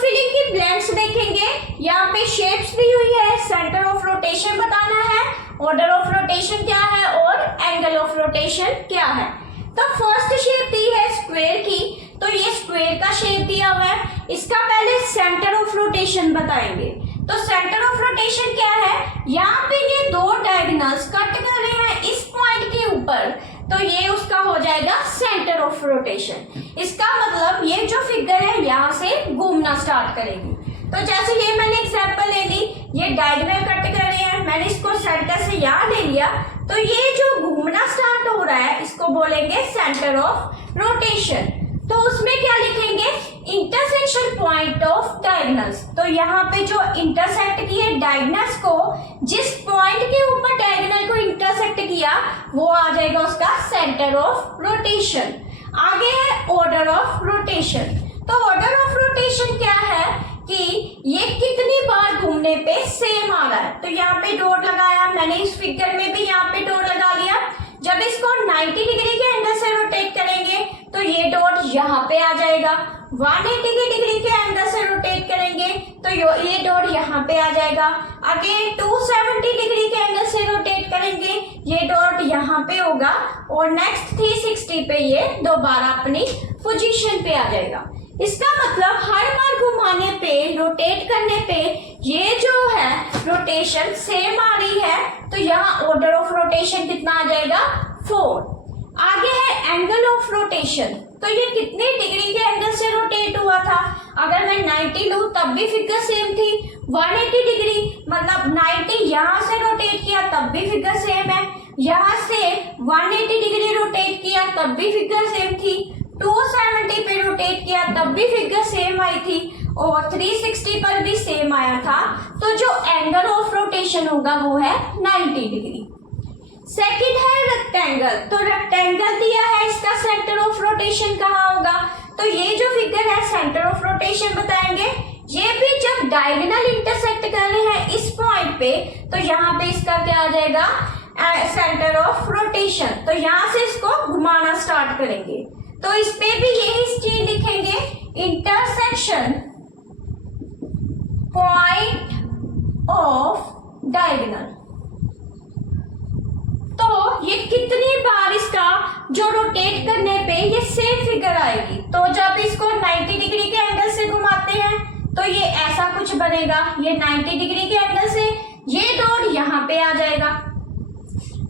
Filling की blends देखेंगे। यहाँ पे शेप्स दी हुई है, सेंटर ऑफ रोटेशन बताना है, ऑर्डर ऑफ रोटेशन क्या है और एंगल ऑफ रोटेशन क्या है। तो फर्स्ट शेप दी है स्क्वायर की, तो ये स्क्वायर का शेप दिया हुआ है। इसका पहले सेंटर ऑफ रोटेशन बताएंगे। तो सेंटर ऑफ रोटेशन क्या है, यहाँ पे ये दो डायगोनल्स कट कर रहे हैं इस पॉइंट के ऊपर, तो ये उसका हो जाएगा सेंटर ऑफ रोटेशन। इसका मतलब ये जो फिगर है यहाँ से घूमना स्टार्ट करेगी। तो जैसे ये मैंने एग्जांपल ले ली, ये डायगोनल कट कर रहे हैं, मैंने इसको सेंटर से यहाँ ले लिया, तो ये जो घूमना स्टार्ट हो रहा है इसको बोलेंगे सेंटर ऑफ रोटेशन। तो उसमें क्या लिखेंगे, इंटरसेक्शन पॉइंट ऑफ डायगोनल्स। तो यहाँ पे जो इंटरसेक्ट किए डायगोनल्स को, जिस पॉइंट के ऊपर डायगोनल को इंटरसेक्ट किया वो आ जाएगा उसका सेंटर ऑफ रोटेशन। आगे है ऑर्डर ऑफ रोटेशन। तो ऑर्डर ऑफ रोटेशन क्या है कि ये कितनी बार घूमने पे सेम आ रहा है। तो यहाँ पे डॉट लगाया मैंने, इस फिगर में भी यहाँ पे डॉट लगा लिया। जब इसको 90 डिग्री के एंगल से रोटेट करेंगे तो ये डॉट यहाँ पे आ जाएगा। 180 डिग्री के एंगल से रोटेट करेंगे तो ये डॉट यहाँ पे आ जाएगा। अगेन 270 डिग्री के एंगल से रोटेट करेंगे, ये डॉट यहाँ पे होगा और नेक्स्ट 360 पे ये दोबारा अपनी पोजीशन पे आ जाएगा। इसका मतलब हर बार घुमाने पे, रोटेट करने पे ये जो है रोटेशन सेम आ रही है, तो यहाँ ऑर्डर ऑफ रोटेशन कितना आ जाएगा, 4। आगे है एंगल ऑफ रोटेशन। तो ये कितने डिग्री के एंगल से रोटेट हुआ था, अगर मैं 90 लूं तब भी फिगर सेम थी। 180 डिग्री मतलब 90 यहाँ से रोटेट किया तब भी फिगर सेम है, यहाँ से 180 डिग्री रोटेट किया तब भी फिगर सेम थी, 270 पे रोटेट किया तब भी फिगर सेम आई थी और 360 पर भी सेम आया था। तो जो एंगल ऑफ रोटेशन होगा वो है 90 डिग्री। सेकंड है रेक्टेंगल। तो रेक्टेंगल दिया है, इसका सेंटर ऑफ रोटेशन कहाँ होगा, तो ये जो फिगर है सेंटर ऑफ रोटेशन बताएंगे। ये भी जब डायगोनल इंटरसेक्ट कर रहे हैं इस पॉइंट पे, तो यहाँ पे इसका क्या आ जाएगा, सेंटर ऑफ रोटेशन। तो यहाँ से इसको घुमाना स्टार्ट करेंगे, तो इस पे भी यही चीज लिखेंगे, इंटरसेक्शन पॉइंट ऑफ डायगोनल। तो ये कितनी बार इसका जो रोटेट करने पे ये सेम फिगर आएगी। तो जब इसको 90 डिग्री के एंगल से घुमाते हैं तो ये ऐसा कुछ बनेगा, ये 90 डिग्री के एंगल से ये डॉट यहाँ पे आ जाएगा।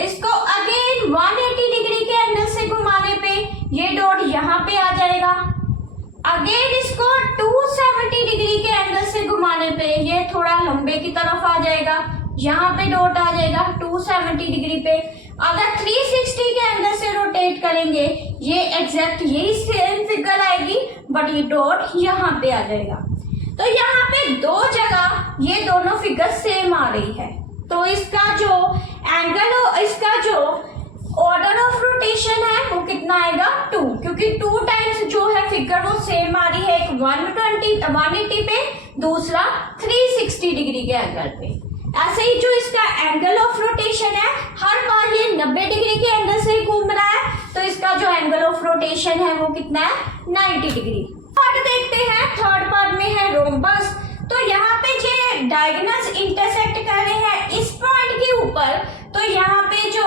इसको अगेन 180 डिग्री के एंगल से घुमाने पे ये डॉट यहाँ पे आ जाएगा। अगेन इसको 270 डिग्री के एंगल से घुमाने पे ये थोड़ा लंबे की तरफ आ जाएगा, यहाँ पे डॉट आ जाएगा 270 डिग्री पे। अगर 360 के एंगल से रोटेट करेंगे ये एग्जैक्ट यही सेम फिगर आएगी, बट ये डॉट यहाँ पे आ जाएगा। तो यहाँ पे दो जगह ये दोनों फिगर सेम आ रही है, तो इसका जो एंगल, इसका जो ऑर्डर ऑफ रोटेशन है वो कितना आएगा, 2, क्योंकि 2 टाइम्स जो है फिगर वो सेम आ रही है, एक 180 पे, दूसरा 360 डिग्री के एंगल पे। ऐसे ही जो इसका एंगल ऑफ रोटेशन है, हर बार ये 90 डिग्री के एंगल से घूम रहा है, तो इसका जो एंगल ऑफ रोटेशन है वो कितना है, 90 डिग्री। पार्ट देखते हैं, थर्ड पार्ट में है रोम्बस। तो यहाँ पे जो डायगोनल्स इंटरसेक्ट कर रहे हैं इस पॉइंट के ऊपर, तो यहाँ पे जो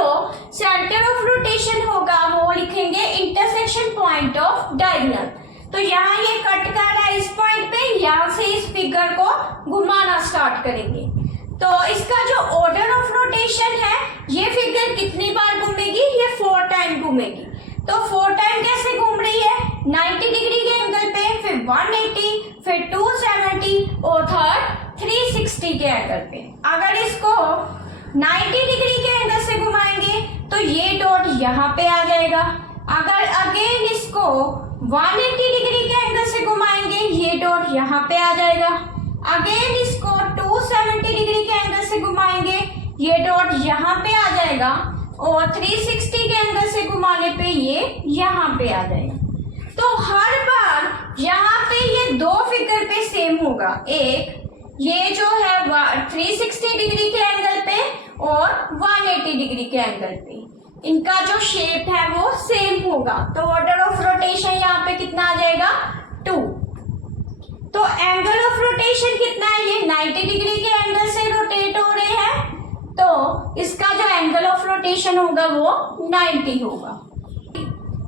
सेंटर ऑफ रोटेशन होगा वो लिखेंगे इंटरसेक्शन पॉइंट ऑफ डायगोनल। तो यहाँ ये कट कर रहा है इस पॉइंट पे, यहाँ से इस फिगर को घुमाना स्टार्ट करेंगे। तो इसका जो ऑर्डर ऑफ रोटेशन है, ये फिगर कितनी बार घूमेगी, ये 4 टाइम घूमेगी। तो 4 टाइम कैसे घूम रही है, 90 डिग्री के एंगल पे, फिर 180, फिर 270 और थर्ड 360 के एंगल पे। अगर इसको 90 डिग्री के एंगल से घुमाएंगे तो ये डॉट यहाँ पे आ जाएगा। अगर अगेन इसको 180 डिग्री के एंगल से घुमाएंगे ये डॉट यहाँ पे आ जाएगा। अगेन इसको 270 डिग्री के एंगल से घुमाएंगे ये डॉट यहाँ पे आ जाएगा और 360 के एंगल से घुमाने पे ये यहाँ पे आ जाएगा। तो हर बार यहाँ पे ये दो फिगर पे सेम होगा, एक ये जो है 360 डिग्री के एंगल पे और 180 डिग्री के एंगल पे, इनका जो शेप है वो सेम होगा। तो ऑर्डर ऑफ रोटेशन यहाँ पे कितना आ जाएगा, 2। तो एंगल ऑफ रोटेशन कितना है, ये 90 डिग्री के एंगल से रोटेट हो रहे हैं, तो इसका जो एंगल ऑफ रोटेशन होगा वो 90 होगा।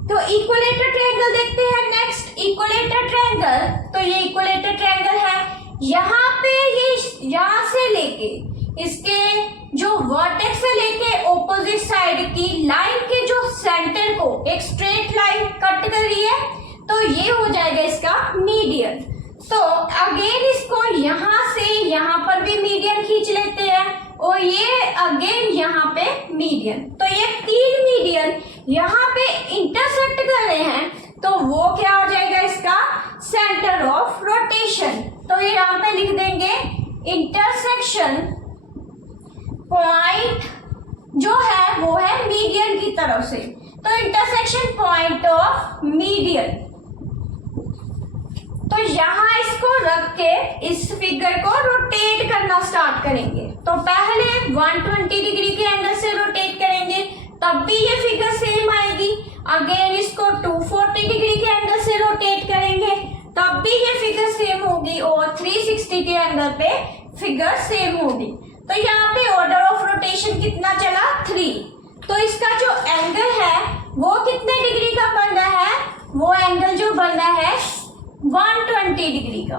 तो इक्विलेटर ट्रायंगल देखते हैं नेक्स्ट। इक्विलेटर ट्रायंगल, तो ये इक्विलेटर ट्रायंगल है, यहाँ पे ये यहाँ से लेके इसके जो वर्टेक्स से लेके ऑपोजिट साइड की लाइन के जो सेंटर को एक स्ट्रेट लाइन कट कर रही है, तो ये हो जाएगा इसका मीडियन। तो अगेन इसको यहाँ से यहाँ पर भी मीडियन खींच लेते हैं और ये अगेन यहाँ पे मीडियन। तो ये 3 मीडियन यहाँ पे इंटरसेक्ट कर रहे हैं, तो वो क्या हो जाएगा इसका सेंटर ऑफ रोटेशन। तो ये यहाँ पे लिख देंगे इंटरसेक्शन पॉइंट जो है वो है मीडियन की तरफ से, तो इंटरसेक्शन पॉइंट ऑफ मीडियन। तो यहाँ इसको रख के इस फिगर को रोटेट करना स्टार्ट करेंगे। तो पहले 120 डिग्री के एंगल से रोटेट करेंगे, तब भी ये फिगर सेम आएगी। अगेन इसको 240 डिग्री के एंगल से रोटेट करेंगे, तब भी ये फिगर सेम होगी और 360 के एंगल पे फिगर सेम होगी। तो यहाँ पे ऑर्डर ऑफ रोटेशन कितना चला, 3। तो इसका जो एंगल है वो कितने डिग्री का बन रहा है, वो एंगल जो बन रहा है 120 डिग्री का।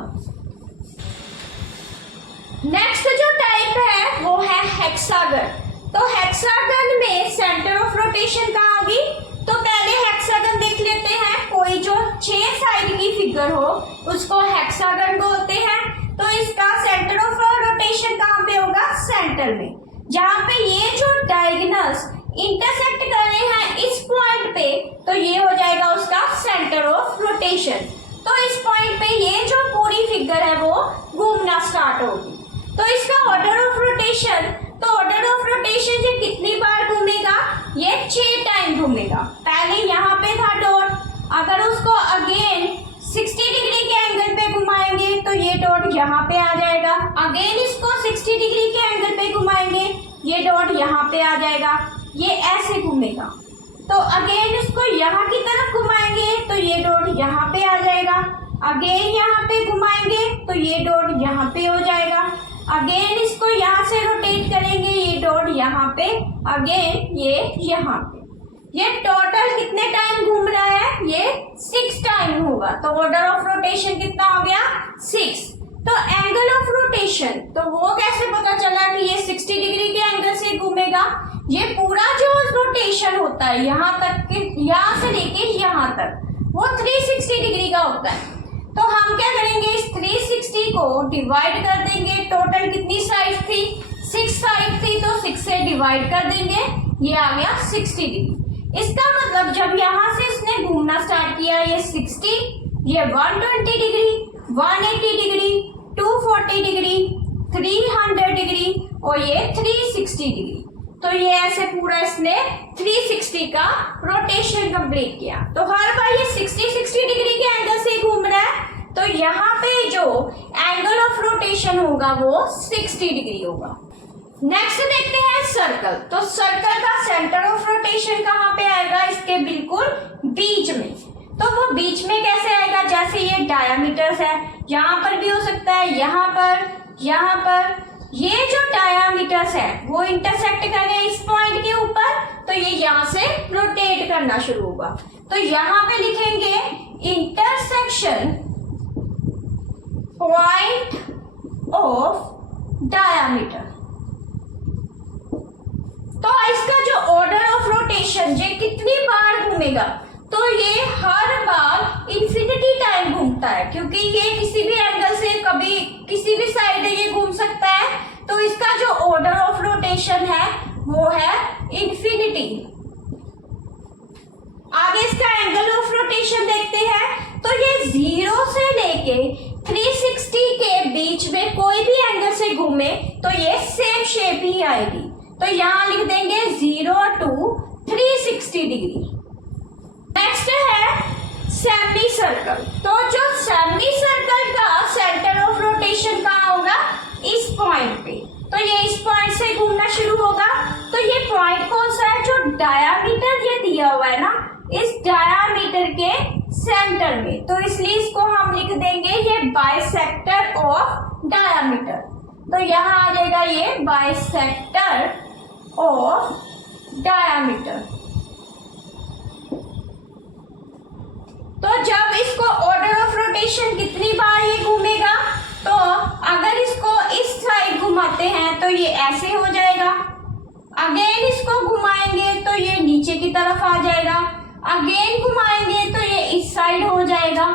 नेक्स्ट जो टाइप है वो है हेक्सागन। तो हेक्सागन में सेंटर ऑफ रोटेशन कहाँ होगी, तो पहले हेक्सागन देख लेते हैं। कोई जो 6 साइड की फिगर हो उसको हेक्सागन बोलते हैं। तो इसका सेंटर ऑफ रोटेशन कहाँ पे होगा, सेंटर में, जहाँ पे ये जो डायगोनल्स इंटरसेक्ट कर रहे हैं इस पॉइंट पे, तो ये हो जाएगा उसका सेंटर ऑफ रोटेशन। तो इस पॉइंट पे ये जो पूरी फिगर है वो घूमना स्टार्ट होगी। तो इसका ऑर्डर ऑफ रोटेशन, तो ऑर्डर ऑफ रोटेशन ये कितनी बार घूमेगा, ये 6 टाइम घूमेगा। पहले यहाँ पे था डॉट, अगर उसको अगेन 60 डिग्री के एंगल पे घुमाएंगे तो ये डॉट यहाँ पे आ जाएगा। अगेन इसको 60 डिग्री के एंगल पे घुमाएंगे, ये डॉट यहाँ पे आ जाएगा। ये ऐसे घूमेगा। तो अगेन इसको यहाँ की तरफ घुमाएंगे तो ये डॉट यहाँ पे आ जाएगा। अगेन यहाँ पे घुमाएंगे तो ये डॉट यहाँ पे हो जाएगा। अगेन इसको यहाँ से रोटेट करेंगे, ये डॉट यहाँ पे, अगेन ये यहाँ पे। ये टोटल कितने टाइम घूम रहा है, ये 6 टाइम होगा। तो ऑर्डर ऑफ रोटेशन कितना हो गया, 6। तो एंगल ऑफ रोटेशन, तो वो कैसे पता चला कि ये 60 डिग्री के एंगल से घूमेगा। ये पूरा जो रोटेशन होता है यहाँ तक के, यहाँ से लेके यहाँ तक, वो 360 डिग्री का होता है। तो हम क्या करेंगे, इस 360 को डिवाइड कर देंगे। टोटल कितनी साइड थी, 6 साइड थी, तो 6 से डिवाइड कर देंगे, ये आ गया 60 डिग्री। इसका मतलब जब यहाँ से इसने घूमना स्टार्ट किया, ये 60, ये 120 डिग्री, 180 डिग्री, 240 डिग्री, 300 डिग्री और ये 360 डिग्री। तो ये ऐसे पूरा इसने 360 का रोटेशन कंप्लीट किया। तो हर बार ये 60 डिग्री के एंगल से घूम रहा है, तो यहाँ पे जो एंगल ऑफ रोटेशन होगा वो 60 डिग्री होगा। नेक्स्ट देखते हैं सर्कल। तो सर्कल का सेंटर ऑफ रोटेशन कहाँ पे आएगा, इसके बिल्कुल बीच में। तो वो बीच में कैसे आएगा, जैसे ये डायामीटर्स है, यहाँ पर भी हो सकता है, यहाँ पर ये जो डायामीटर्स है वो इंटरसेक्ट करें इस पॉइंट के ऊपर, तो ये यहाँ से रोटेट करना शुरू होगा। तो यहाँ पे लिखेंगे इंटरसेक्शन पॉइंट ऑफ डायामीटर। तो इसका जो ऑर्डर ऑफ रोटेशन, ये कितनी बार घूमेगा, तो ये हर बार इंफिनिटी टाइम घूमता है, क्योंकि ये किसी भी एंगल से कभी किसी भी साइड ये घूम सकता है। तो इसका जो ऑर्डर ऑफ रोटेशन है वो है इंफिनिटी। आगे इसका एंगल ऑफ रोटेशन देखते हैं। तो ये 0 से लेके 360 के बीच में कोई भी एंगल से घूमे तो ये सेम शेप ही आएगी। तो यहाँ लिख देंगे 0 to 360 डिग्री। नेक्स्ट है सेमी सर्कल। तो जो सेमी सर्कल का सेंटर ऑफ रोटेशन कहाँ होगा, इस पॉइंट पे। तो ये इस पॉइंट से घूमना शुरू होगा। तो ये पॉइंट कौन सा है, जो डायामीटर ये दिया हुआ है ना, इस डायामीटर के सेंटर में। तो इसलिए इसको हम लिख देंगे ये बाइसेक्टर ऑफ डायामीटर। तो यहाँ आ जाएगा ये बाइसेक्टर ऑफ डायामीटर। तो जब इसको ऑर्डर ऑफ रोटेशन कितनी बार ये घूमेगा, तो अगर इसको इस साइड घुमाते हैं तो ये ऐसे हो जाएगा, अगेन इसको घुमाएंगे तो ये नीचे की तरफ आ जाएगा, अगेन घुमाएंगे तो ये इस साइड हो जाएगा,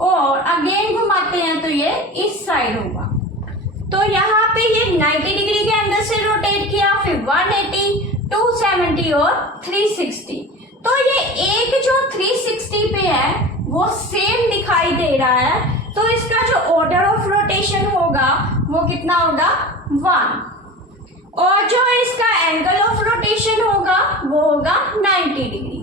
और अगेन घुमाते हैं तो ये इस साइड होगा। तो यहाँ पे ये 90 डिग्री के अंदर से रोटेट किया, फिर 180, 270 और 360। तो ये एक जो 360 पे है वो सेम दिखाई दे रहा है, तो इसका जो ऑर्डर ऑफ रोटेशन होगा वो कितना होगा 1, और जो इसका एंगल ऑफ रोटेशन होगा वो होगा 90 डिग्री।